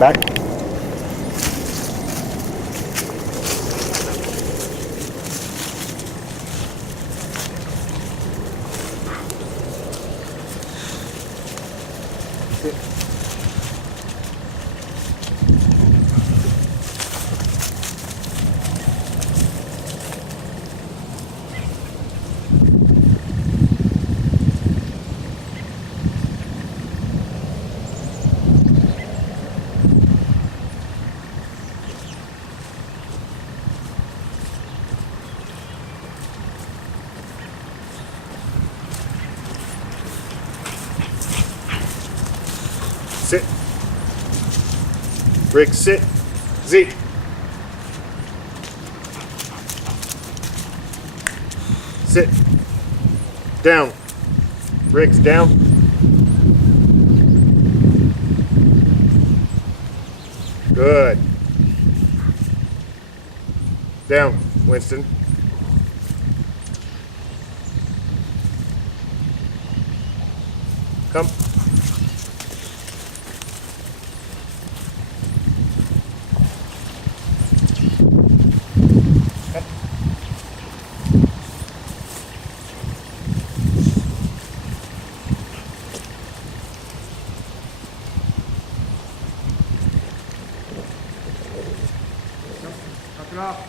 Back. Sit. Sit. Briggs, sit. Z. Sit. Down. Briggs, down. Good. Down, Winston. Come. Knock it off.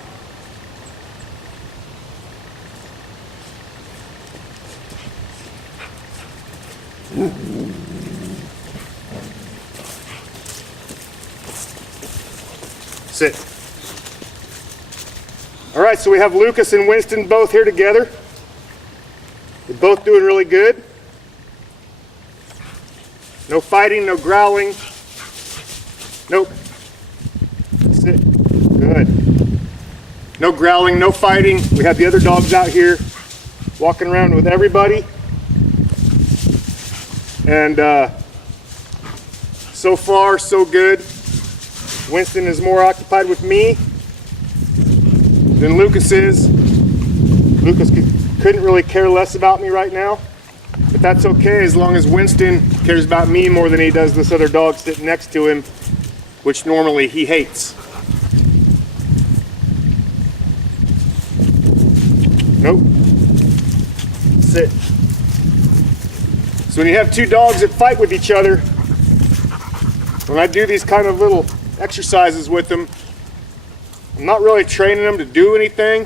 Sit. All right, so we have Lucas and Winston both here together. They're both doing really good. No fighting, no growling. Nope. Sit. Good. No growling, no fighting. We have the other dogs out here walking around with everybody. And so far, so good. Winston is more occupied with me than Lucas is. Lucas couldn't really care less about me right now, but that's okay as long as Winston cares about me more than he does this other dog sitting next to him, which normally he hates. Nope. Sit. So when you have two dogs that fight with each other, when I do these kind of little exercises with them, I'm not really training them to do anything,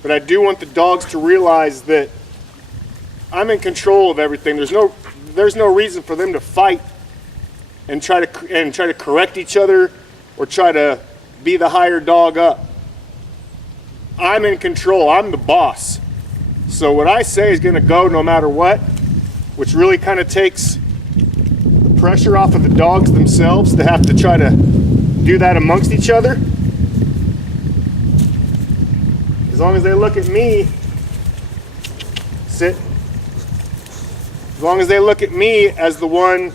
but I do want the dogs to realize that I'm in control of everything. There's no reason for them to fight and try to correct each other or try to be the higher dog up. I'm in control. I'm the boss. So what I say is going to go no matter what, which really kind of takes the pressure off of the dogs themselves to have to try to do that amongst each other. As long as they look at me, sit. As long as they look at me as the one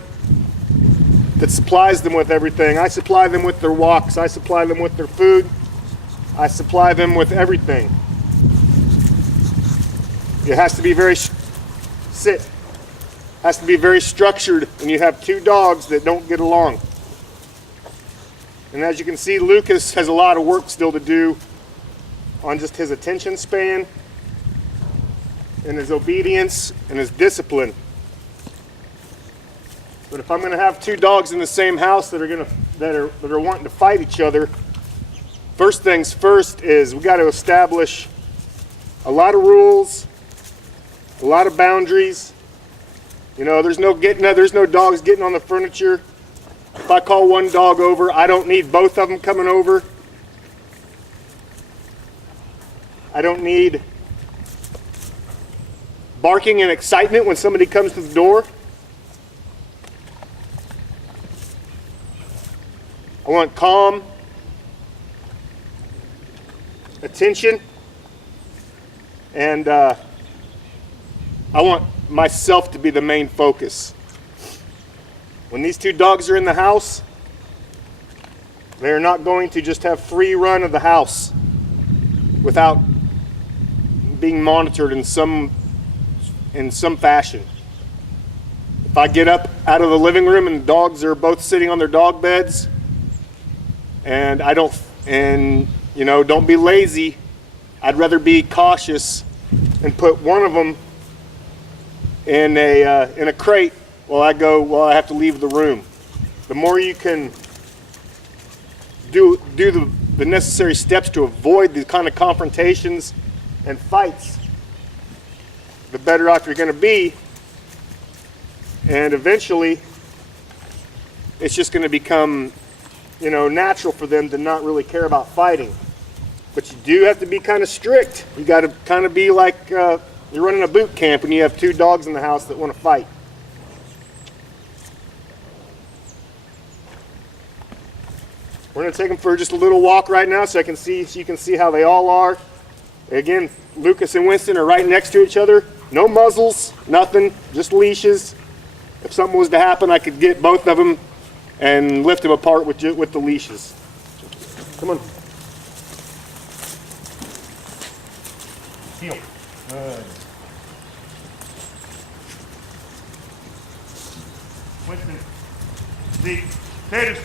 that supplies them with everything. I supply them with their walks. I supply them with their food. I supply them with everything. It has to be sit. Has to be very structured when you have two dogs that don't get along. And as you can see, Lucas has a lot of work still to do on just his attention span and his obedience and his discipline. But if I'm going to have two dogs in the same house that are wanting to fight each other, first things first is we got to establish a lot of rules, a lot of boundaries. You know, there's no dogs getting on the furniture. If I call one dog over, I don't need both of them coming over. I don't need barking and excitement when somebody comes to the door. I want calm, attention, and I want myself to be the main focus. When these two dogs are in the house, they are not going to just have free run of the house without being monitored in some fashion. If I get up out of the living room and the dogs are both sitting on their dog beds, and you know, don't be lazy. I'd rather be cautious and put one of them in a crate while I have to leave the room. The more you can do the necessary steps to avoid these kind of confrontations and fights, the better off you're going to be. And eventually, it's just going to become, you know, natural for them to not really care about fighting. But you do have to be kind of strict. You got to kind of be like you're running a boot camp when you have two dogs in the house that want to fight. We're going to take them for just a little walk right now so you can see how they all are. Again, Lucas and Winston are right next to each other. No muzzles, nothing, just leashes. If something was to happen, I could get both of them and lift them apart with the leashes. Come on. Heel. Good. Winston. Zeke. Taters.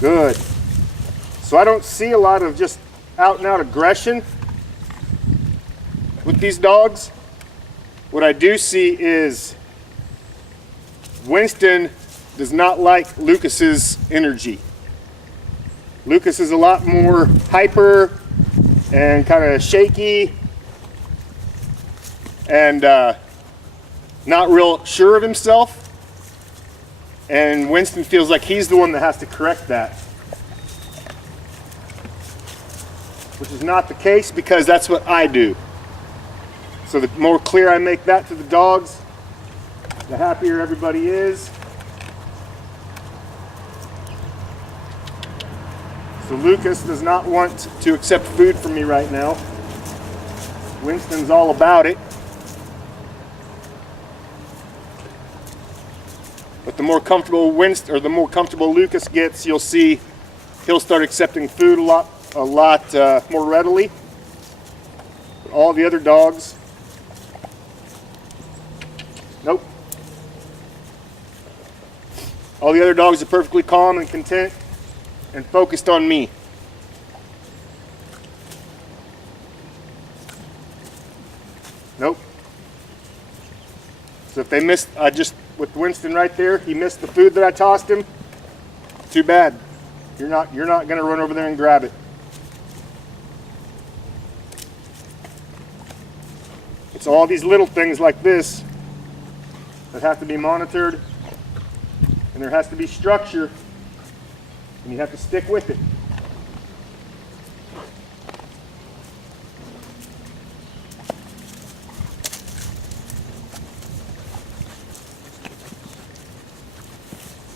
Good. So I don't see a lot of just out and out aggression with these dogs. What I do see is Winston does not like Lucas's energy. Lucas is a lot more hyper and kind of shaky and not real sure of himself. And Winston feels like he's the one that has to correct that. Which is not the case, because that's what I do. So the more clear I make that to the dogs, the happier everybody is. So Lucas does not want to accept food from me right now. Winston's all about it. But the more comfortable the more comfortable Lucas gets, you'll see he'll start accepting food a lot more readily. But all the other dogs, nope. All the other dogs are perfectly calm and content and focused on me. Nope. So if they missed, with Winston right there, he missed the food that I tossed him. Too bad. You're not going to run over there and grab it. It's all these little things like this that have to be monitored, and there has to be structure, and you have to stick with it.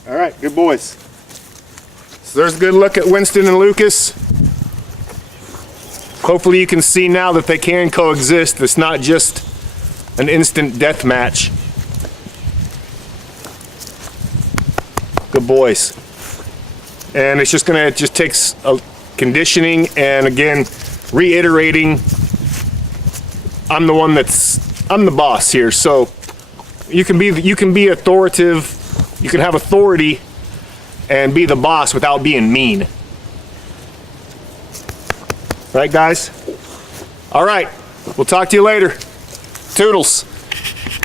All right, good boys. So there's a good look at Winston and Lucas. Hopefully you can see now that they can coexist. It's not just an instant death match. Good boys. And it just takes a conditioning, and again, reiterating, I'm the boss here. So you can be authoritative. You can have authority and be the boss without being mean. Right, guys? All right. We'll talk to you later. Toodles.